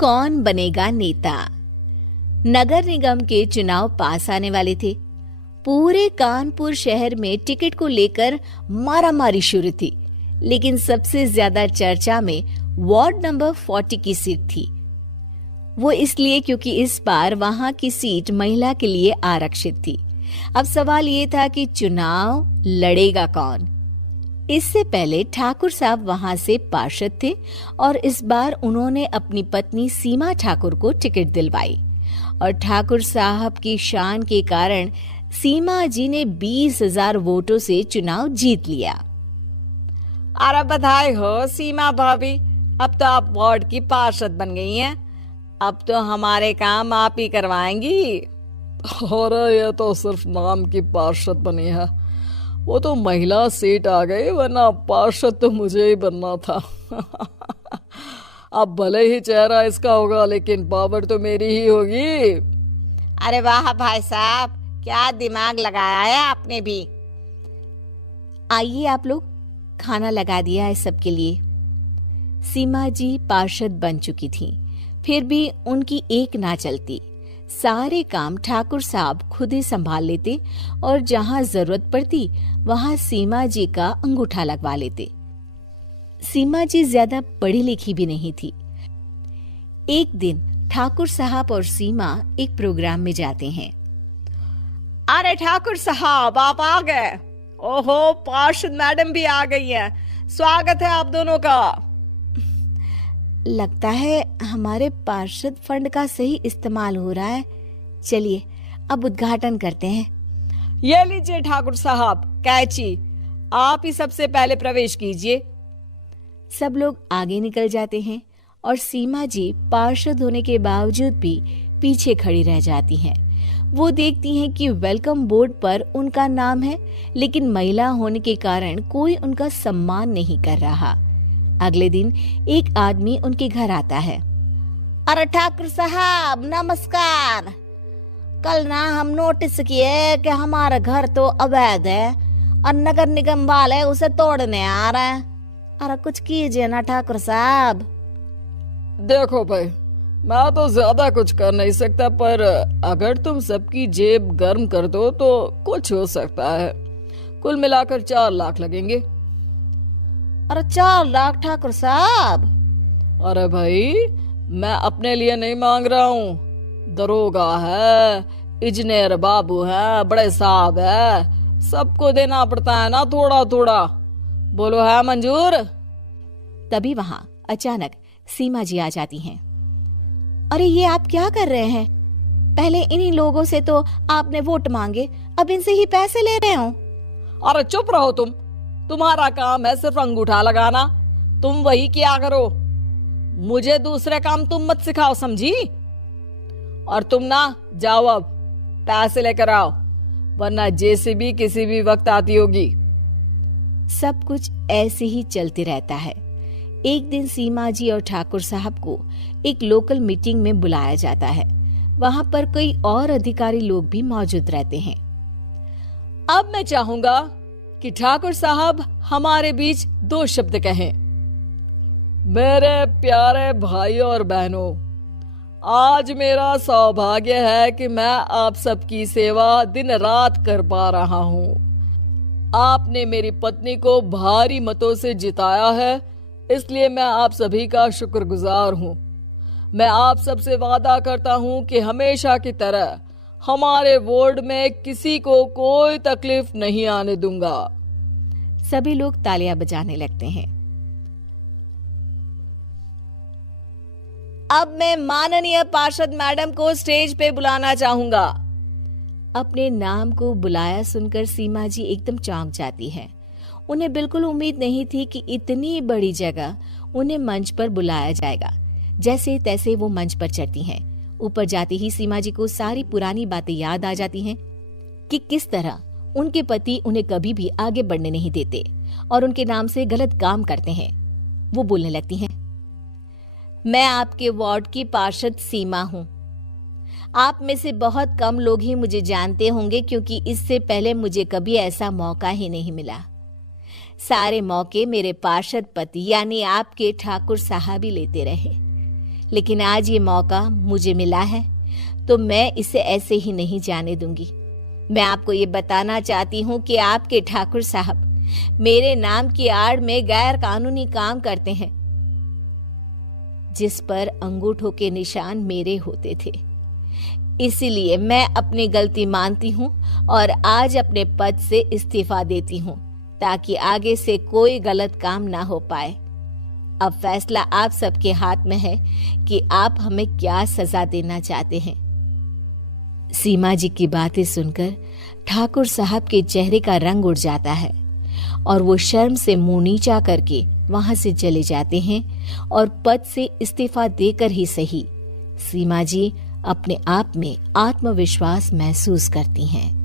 कौन बनेगा नेता। नगर निगम के चुनाव पास आने वाले थे। पूरे कानपुर शहर में टिकट को लेकर मारामारी शुरू थी, लेकिन सबसे ज्यादा चर्चा में वार्ड नंबर 40 की सीट थी। वो इसलिए क्योंकि इस बार वहां की सीट महिला के लिए आरक्षित थी। अब सवाल ये था कि चुनाव लड़ेगा कौन। इससे पहले ठाकुर साहब वहां से पार्षद थे और इस बार उन्होंने अपनी पत्नी सीमा ठाकुर को टिकट दिलवाई और ठाकुर साहब की शान के कारण सीमा जी ने 20,000 वोटों से चुनाव जीत लिया। अरे बधाई हो सीमा भाभी, अब तो आप वार्ड की पार्षद बन गई हैं। अब तो हमारे काम आप ही करवाएंगी। अरे ये तो सिर्फ नाम की पार्षद बनी है, वो तो महिला सीट आ गई, वरना पार्षद तो मुझे ही बनना था। अब भले ही चेहरा इसका होगा, लेकिन पावर तो मेरी ही होगी। अरे वाह भाई साहब, क्या दिमाग लगाया है आपने भी। आइए आप लोग, खाना लगा दिया है सबके लिए। सीमा जी पार्षद बन चुकी थीं, फिर भी उनकी एक ना चलती। सारे काम ठाकुर साहब खुद ही संभाल लेते और जहां जरूरत पड़ती वहां सीमा जी का अंगूठा लगवा लेते। सीमा जी ज्यादा पढ़ी लिखी भी नहीं थी। एक दिन ठाकुर साहब और सीमा एक प्रोग्राम में जाते हैं। अरे ठाकुर साहब, आप आ गए। ओहो, पार्षद मैडम भी आ गई हैं। स्वागत है आप दोनों का। लगता है हमारे पार्षद फंड का सही इस्तेमाल हो रहा है। चलिए अब उद्घाटन करते हैं। ये लीजिए ठाकुर साहब कैची, आप ही सबसे पहले प्रवेश कीजिए। सब लोग आगे निकल जाते हैं और सीमा जी पार्षद होने के बावजूद भी पीछे खड़ी रह जाती हैं। वो देखती हैं कि वेलकम बोर्ड पर उनका नाम है, लेकिन महिला होने के कारण कोई उनका सम्मान नहीं कर रहा। अगले दिन एक आदमी उनके घर आता है। अरे ठाकुर साहब नमस्कार। कल ना हम नोटिस किए कि हमारा घर तो अवैध है और नगर निगम वाले उसे तोड़ने आ रहे हैं। अरे कुछ कीजिए ना ठाकुर साहब। देखो भाई, मैं तो ज्यादा कुछ कर नहीं सकता, पर अगर तुम सबकी जेब गर्म कर दो तो कुछ हो सकता है। कुल मिलाकर 4 लाख लगेंगे। अरे 4 लाख ठाकुर साहब? अरे भाई, मैं अपने लिए नहीं मांग रहा हूँ। दरोगा है, इंजीनियर बाबू है, बड़े साहब है, सबको देना पड़ता है ना थोड़ा थोड़ा। बोलो है मंजूर? तभी वहां अचानक सीमा जी आ जाती हैं। अरे ये आप क्या कर रहे हैं? पहले इन्हीं लोगों से तो आपने वोट मांगे, अब इनसे ही पैसे ले रहे हो। अरे चुप रहो तुम, तुम्हारा काम है सिर्फ अंगूठा लगाना, तुम वही किया करो। मुझे दूसरे काम तुम मत सिखाओ, समझी? और तुम ना जाओ, अब पैसे लेकर आओ, वरना जेसीबी किसी भी वक्त आती होगी। सब कुछ ऐसे ही चलते रहता है। एक दिन सीमा जी और ठाकुर साहब को एक लोकल मीटिंग में बुलाया जाता है। वहां पर कई और अधिकारी लोग भी मौजूद रहते हैं। अब मैं चाहूंगा कि ठाकुर साहब हमारे बीच 2 शब्द कहें। मेरे प्यारे भाइयों और बहनों, आज मेरा सौभाग्य है कि मैं आप सबकी सेवा दिन रात कर पा रहा हूँ। आपने मेरी पत्नी को भारी मतों से जिताया है, इसलिए मैं आप सभी का शुक्रगुजार हूँ। मैं आप सबसे वादा करता हूँ कि हमेशा की तरह हमारे वार्ड में किसी को कोई तकलीफ नहीं आने दूंगा। सभी लोग तालियां बजाने लगते हैं। अब मैं माननीय पार्षद मैडम को स्टेज पे बुलाना चाहूंगा। अपने नाम को बुलाया सुनकर सीमा जी एकदम चौंक जाती है। उन्हें बिल्कुल उम्मीद नहीं थी कि इतनी बड़ी जगह उन्हें मंच पर बुलाया जाएगा। जैसे तैसे वो मंच पर चढ़ती हैं। ऊपर जाते ही सीमा जी को सारी पुरानी बातें याद आ जाती हैं कि किस तरह उनके पति उन्हें कभी भी आगे बढ़ने नहीं देते और उनके नाम से गलत काम करते हैं। वो बोलने लगती हैं, मैं आपके वार्ड की पार्षद सीमा हूँ। आप में से बहुत कम लोग ही मुझे जानते होंगे, क्योंकि इससे पहले मुझे कभी ऐसा मौका ही नहीं मिला। सारे मौके मेरे पार्षद पति यानी आपके ठाकुर साहब ही लेते रहे। लेकिन आज ये मौका मुझे मिला है तो मैं इसे ऐसे ही नहीं जाने दूंगी। मैं आपको ये बताना चाहती हूँ कि आपके ठाकुर साहब मेरे नाम की आड़ में गैर कानूनी काम करते हैं, जिस पर अंगूठों के निशान मेरे होते थे। इसीलिए मैं अपनी गलती मानती हूँ और आज अपने पद से इस्तीफा देती हूँ ताकि आगे से कोई गलत काम ना हो पाए। अब फैसला आप सबके हाथ में है कि आप हमें क्या सजा देना चाहते हैं। सीमा जी की बातें सुनकर ठाकुर साहब के चेहरे का रंग उड़ जाता है और वो शर्म से मुंह नीचा करके वहां से चले जाते हैं और पद से इस्तीफा देकर ही सही सीमा जी अपने आप में आत्मविश्वास महसूस करती हैं।